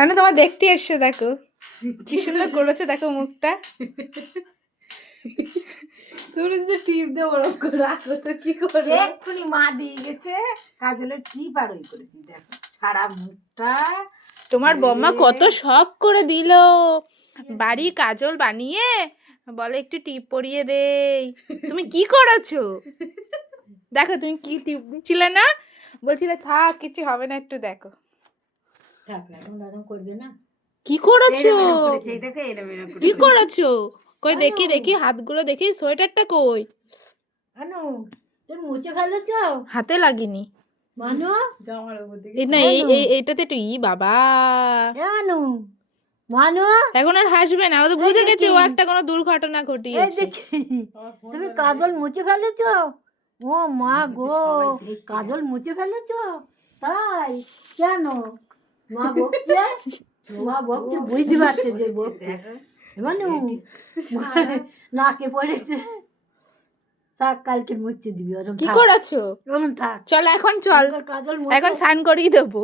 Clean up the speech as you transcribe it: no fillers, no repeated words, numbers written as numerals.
আমি তোমার দেখতে এসছে, দেখো কি সুন্দর করেছে, দেখো মুখটা। তুমি যদি টিপ দিয়ে ওরকম করে রাখো তো কি করবে? এক্ষুনি মা দিয়ে গেছে কাজলের টিপ আর ওই করেছি, দেখো সারা মুখটা। তোমার বম্মা কত শখ করে দিল বাড়ি কাজল বানিয়ে, বলে একটু টিপ পরিয়ে দেই। তুমি কি করেছো দেখো, তুমি কি টিপ দিচ্ছিলে না, বলছিলে থাক কিছু হবে না, একটু দেখো থাক না, এখন দাদা করবে না। কি করেছো, এই দেখো এরকম কি করেছো, কই দেখি দেখি হাতগুলো দেখি, সোয়েটারটা কই? আনু তুমি মুছে ফেলেছ? হাতে লাগিনি মানু জামার উপর দিকে, এই না এইটাতে একটু বাবা। আনু মানু এখন আর হাসবে না, ও তো বুঝে গেছে ও একটা কোনো দুর্ঘটনা ঘটিয়েছে। তুমি কাজল মুছে ফেলেছ? ও মা গো, কাজল মুছে ফেলেছ? তাই কেন? মা বকছে, মা বকছে, বুঝতে পারছে যে বকছে। মানু নাকে পড়েছে, থাক কালকে মুছে দিবি। ওরম কি করেছো? ওরম থাক, চল এখন চল, কাজল এখন স্নান করিয়ে দেবো।